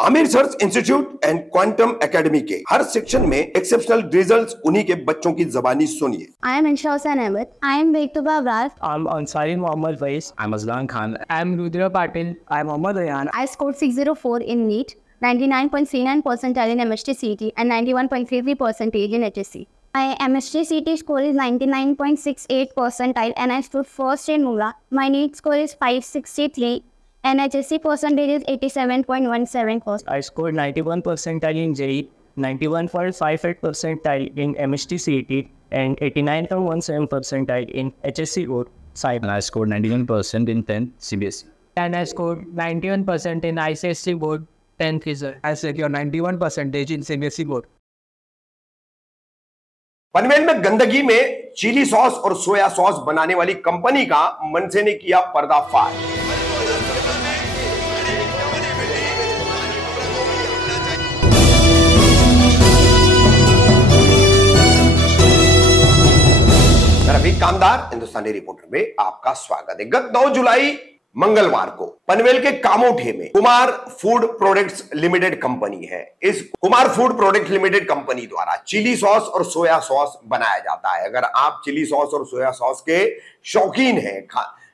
Aamir search institute and quantum academy के हर section में एक्सेप्शनल रिजल्ट्स उन्हीं के बच्चों की जुबानी सुनिए। I am Insha Hussain Ahmed. I am Bektubah Abrar. I'm Ansari Mohammad Faiz. I'm Aslan Khan. I'm Rudra Patil. I'm Mohammad Rayhan. I scored 604 in NEET, 99.39 percentile in MST CT and 91.33 percentage in HSC. My MST CT score is 99.68 percentile and I stood first in MULA. My NEET score is 563 and HSC percentage is 87.17%. I scored 91 percentile in JEE, 91.58 percentile in MST CT and 89.17 percentile in HSC board. And I scored 91% in 10 CBSE. And I scored 91% in ICSC board 10th result. I secured 91% in CBSE board. Panvel में गंदगी में chilli sauce और soya sauce बनाने वाली company का मनसे ने KIA पर्दाफाश। रफीक कामदार Hindustani reporter में आपका स्वागत है। गत 9 जुलाई मंगलवार को पनवेल के कामोठे में Kumar food products limited company है। इस Kumar food products limited company द्वारा चिली सॉस और सोया सॉस बनाया जाता है। अगर आप चिली सॉस और सोया सॉस के शौकीन हैं,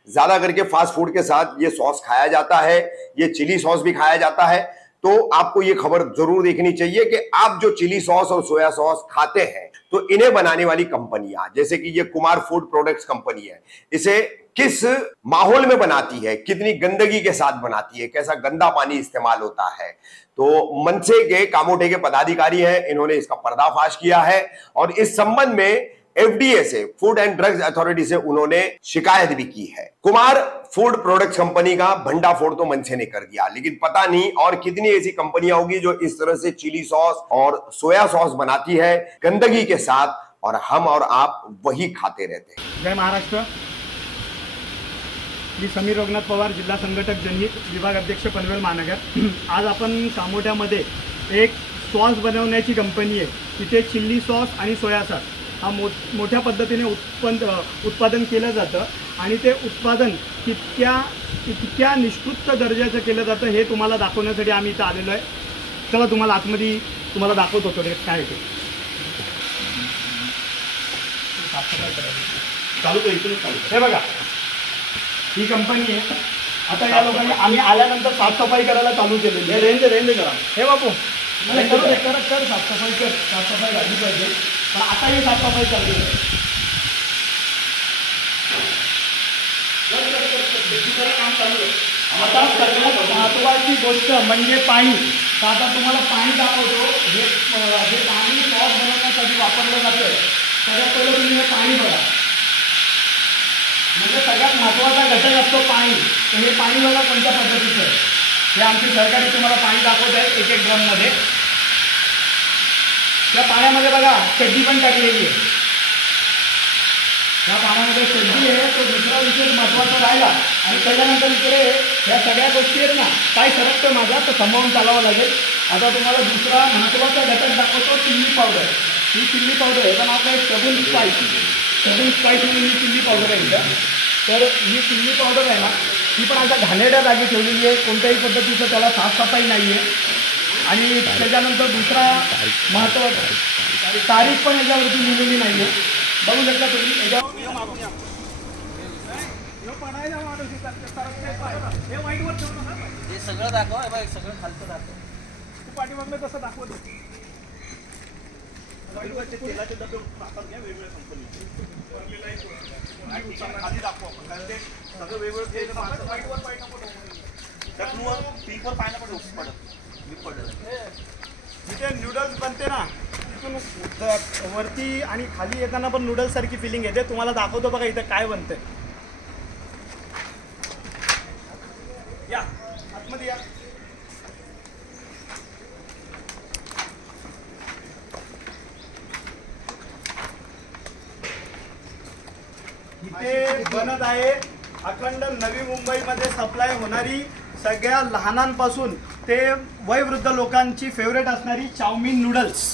ज्यादा करके फास्ट फूड के साथ ये सॉस खाया जाता है, ये चिली सॉस भी खाया जाता है, तो आपको ये खबर जरूर देखनी चाहिए कि आप जो चिली सॉस और सोया सॉस खाते हैं तो इन्हें बनाने वाली कंपनियां जैसे कि ये कुमार फूड प्रोडक्ट्स कंपनी है, इसे किस माहौल में बनाती है, कितनी गंदगी के साथ बनाती है, कैसा गंदा पानी इस्तेमाल होता है। तो मनसे के कामोठे के पदाधिकारी हैं, इन्होंने इसका पर्दाफाश किया है और इस संबंध में FDA से, फूड एंड ड्रग्स अथॉरिटी से उन्होंने शिकायत भी की है। कुमार फूड प्रोडक्ट्स कंपनी का भंडाफोड़ तो मनसे ने कर दिया, लेकिन पता नहीं और कितनी ऐसी कंपनियां होगी जो इस तरह से चिली सॉस और सोया सॉस बनाती है गंदगी के साथ, और हम और आप वही खाते रहते हैं। जय महाराष्ट्र। मी समीर रघुनाथ पवार, जिल्हा संघटक जनहित विभाग अध्यक्ष पनवेल महानगर। आज आपण कामोठ्यामध्ये एक सॉस बनवण्याची कंपनी आहे, तिथे चिल्ली सॉस आणि सोया सॉस हा मोठ्या पद्धतीने उत्पादन केलं जातं आणि ते उत्पादन कितक्या निष्कृत दर्जाचं केलं जातं हे तुम्हाला दाखवण्यासाठी आम्ही इथं आलेलो आहे। चला तुम्हाला आतमध्ये तुम्हाला दाखवतो ते काय ते चालू तो इथून चालू। हे बघा, ही कंपनी आहे। आता या लोकांनी आम्ही आल्यानंतर साफसफाई करायला चालू केलेली आहे। रेंज करा। हे बापू कर साफसफाई झाली पाहिजे, पण आता ही साफसफाई चालली आहे। काम चालू आहे। आता सगळ्यात महत्त्वाची गोष्ट म्हणजे पाणी। तर आता तुम्हाला पाणी दाखवतो। हे पाणी सॉस बनवण्यासाठी वापरलं जातं। सगळ्यात पहिलं तुम्ही हे पाणी बघा, म्हणजे सगळ्यात महत्त्वाचा घटक असतो पाणी। तर हे पाणी बघा कोणत्या पद्धतीचं आहे। हे आमची सरकारी तुम्हाला पाणी दाखवत आहे एक ड्रममध्ये। त्या पाण्यामध्ये बघा चड्डी पण टाकलेली आहे। त्या पाण्यामध्ये चड्डी आहे, तो दुसरा विषय महत्त्वाचा राहिला। आणि त्याच्यानंतर इकडे ह्या सगळ्या गोष्टी आहेत ना, काय सरकतं माझा तर सांभाळून चालावं लागेल। आता तुम्हाला दुसरा महत्त्वाचा घटक दाखवतो, चिल्ली पावडर। ही चिल्ली पावडर आहे, याचं नाव काय, शगुन स्पाइस म्हणून ही चिल्ली पावडर आहे इथं। तर ही चिल्ली पावडर आहे ना, ही पण आता घाणेरड्या जागी ठेवलेली आहे, कोणत्याही पद्धतीचं त्याला साफसफाई नाही आहे। आणि त्याच्यानंतर दुसरा महत्त्वाचा तारीख पण याच्यावरती लिहिलेली नाही आहे, बघू शकता तुम्ही। हे सगळं दाखव, सगळं खालचं दाखव। तू पाठीमागलं कसं दाखवत होती? तेलाचे डबे घ्या वेगवेगळ्या कंपनीचे खाली दाखवू आपण, कारण ते सगळं वेगवेगळं वाईटवर पाय नको त्यातून पीकवर पाय नको पडत जिथे नूडल्स बनते ना, तिथून वरती आणि खाली येताना पण नूडल्स सारखी फिलिंग येते। तुम्हाला दाखवतो बघा इथं काय बनतंय। या आतमध्ये या। इथे बनत आहे अखंड नवी मुंबईमध्ये सप्लाय होणारी सगळ्या लहानांपासून ते वयोवृद्ध लोकांची फेवरेट असणारी चाऊमिन नूडल्स।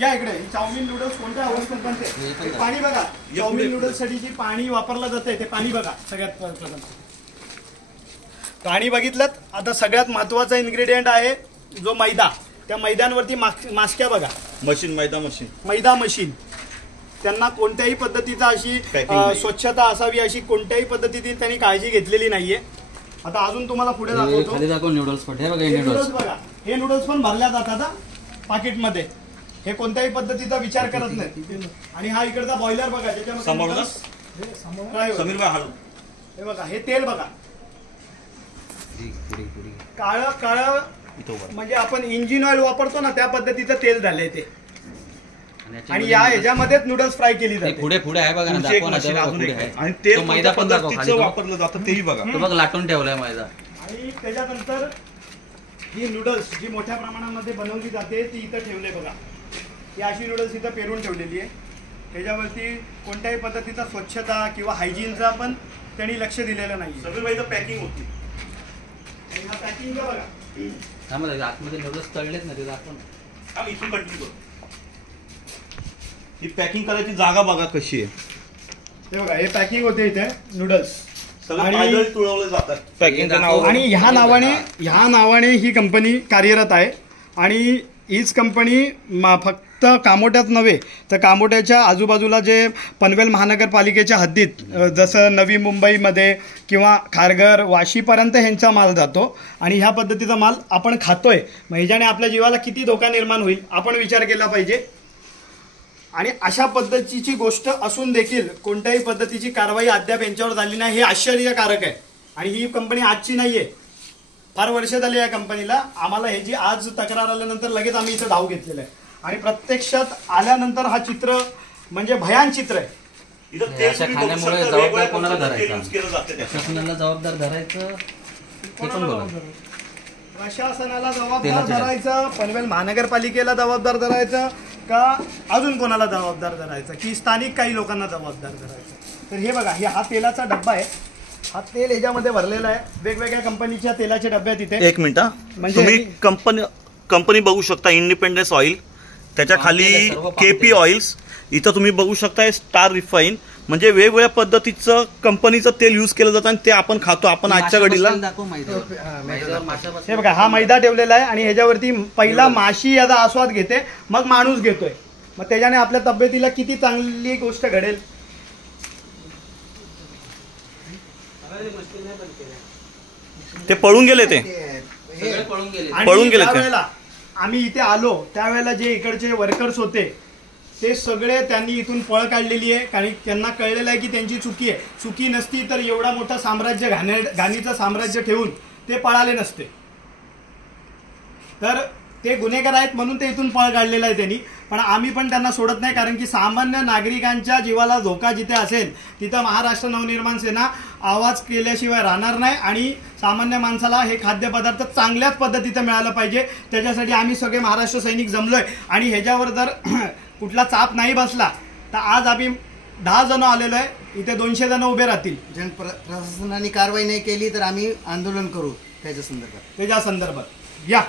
या इकडे ही चाऊमिन नूडल्स कोणत्या अवस्थेत बनते, पाणी बघा। चाऊमिन नूडल्ससाठी जी पाणी वापरलं जाते ते पाणी बघा। सगळ्यात पाणी बघितलं, आता सगळ्यात महत्त्वाचा इन्ग्रेडियंट आहे जो मैदा, त्या मैद्यांवरती मास्क्या बघा, मशीन मैदा मशीन. त्यांना कोणत्याही पद्धतीचा अशी स्वच्छता असावी अशी कोणत्याही पद्धतीची त्यांनी काळजी घेतलेली नाहीये. आता अजून तुम्हाला पुढे दाखवतो. नूडल्स बघा, हे नूडल्स पण भरल्या जातात पाकिटमध्ये. हे कोणत्याही पद्धतीचा विचार करत नाही. आणि हा इकडचा बॉयलर बघा, ज्याच्यामध्ये हे बघा, हे तेल बघा, काळं काळं म्हणजे आपण इंजिन ऑइल वापरतो ना त्या पद्धतीचं तेल झालंय ते. आणि या ह्याच्यामध्येच नूडल्स फ्राय केली जाते. पुढे पुढे आहे बघा ना, दाखवा ना, पुढे आहे. आणि तेल मैदा पण दाखवा, वापरलं जातं तेही बघा. तो बघ लाटून ठेवलाय मैदा. आणि त्याच्यानंतर ही नूडल्स जी मोठ्या प्रमाणामध्ये बनवली जाते ती इथं ठेवले बघा. ही अशी नूडल्स इथं पेरून ठेवलेली आहे. त्याच्यावरती कोणत्याही पद्धतीचा स्वच्छता किंवा हायजीनचा पण त्यांनी लक्ष दिलेलं नाही. सगळी पॅकिंग होती. आणि हा पॅकिंग बघा, आतमध्ये नूडल्स तळलेत ना, ते दाखवा. इथून कंटिन्यू करू. ही पॅकिंग करायची जागा बघा कशी आहे. हे बघा, हे पॅकिंग होते इथे नूडल्स. आणि तुळवले जातात पॅकिंग. आणि ह्या नावाने ही कंपनी कार्यरत आहे. आणि हीच कंपनी फक्त कामोट्यात नव्हे तर कामोट्याच्या आजूबाजूला जे पनवेल महानगरपालिकेच्या हद्दीत जसं नवी मुंबईमध्ये किंवा खारघर वाशीपर्यंत ह्यांचा माल जातो. आणि ह्या पद्धतीचा माल आपण खातोय, मग ह्याच्याने आपल्या जीवाला किती धोका निर्माण होईल आपण विचार केला पाहिजे. आणि अशा पद्धतीची गोष्ट असून देखील कोणत्याही पद्धतीची कारवाई अद्याप यांच्यावर झाली नाही, हे आश्चर्यकारक आहे. आणि ही कंपनी आजची नाही आहे, फार वर्ष झाली या कंपनीला. आम्हाला हे जी आज तक्रार आल्यानंतर लगेच आम्ही इथं धाव घेतलेलं आहे. आणि प्रत्यक्षात आल्यानंतर हा चित्र म्हणजे भयान चित्र आहे. खाण्यामुळे जबाबदार कोणाला धरायचं, प्रशासनाला जबाबदार धरायचं, प्रशासनाला जबाबदार धरायचं, पनवेल महानगरपालिकेला जबाबदार धरायचं का अजून कोणाला जबाबदार धरायचं, की स्थानिक काही लोकांना जबाबदार धरायचं. तर हे बघा, हा तेलाचा डब्बा आहे. हा तेल ह्याच्यामध्ये भरलेला आहे. वेगवेगळ्या कंपनीच्या तेलाचे डब्बे आहेत इथे. एक मिनिट, म्हणजे तुम्ही कंपनी बघू शकता. इंडिपेंडन्स ऑइल, त्याच्या खाली केपी ऑइल्स, इथं तुम्ही बघू शकता स्टार रिफाईन. म्हणजे वेगवेगळ्या पद्धतीचं कंपनीचं तेल यूज केलं जातं आणि ते आपण खातो. आपण आजच्या घडीला हे बघा, हा मैदा ठेवलेला आहे. आणि ह्याच्यावरती पहिला माशी याचा आस्वाद घेते, मग माणूस घेतोय. मग त्याच्याने आपल्या तब्येतीला किती चांगली गोष्ट घडेल. ते पळून गेले, ते पळून गेले. त्यावेळेला आम्ही इथे आलो त्यावेळेला जे इकडचे वर्कर्स होते ते सगळे त्यांनी इथून पळ काढलेली आहे. कारण त्यांना कळलेलं आहे की त्यांची चुकी आहे. चुकी नसती तर एवढा मोठा साम्राज्य घाणीचं साम्राज्य ठेवून ते पळाले नसते. तर ते गुन्हेगार आहेत म्हणून ते इथून पळ काढलेला आहे त्यांनी. पण आम्ही पण त्यांना सोडत नाही, कारण की सामान्य नागरिकांच्या जीवाला धोका जिथे असेल तिथं महाराष्ट्र नवनिर्माण सेना आवाज केल्याशिवाय राहणार नाही. आणि सामान्य माणसाला हे खाद्यपदार्थ चांगल्याच पद्धतीचं मिळालं पाहिजे. त्याच्यासाठी आम्ही सगळे महाराष्ट्र सैनिक जमलोय. आणि ह्याच्यावर जर कुठला चाप नाही बसला तर आज आम्ही 10 जण आलेलो आहे, इथे 200 जण उभे राहतील. प्रशासनाने कारवाई नाही केली तर आम्ही आंदोलन करू त्याच्या संदर्भात या.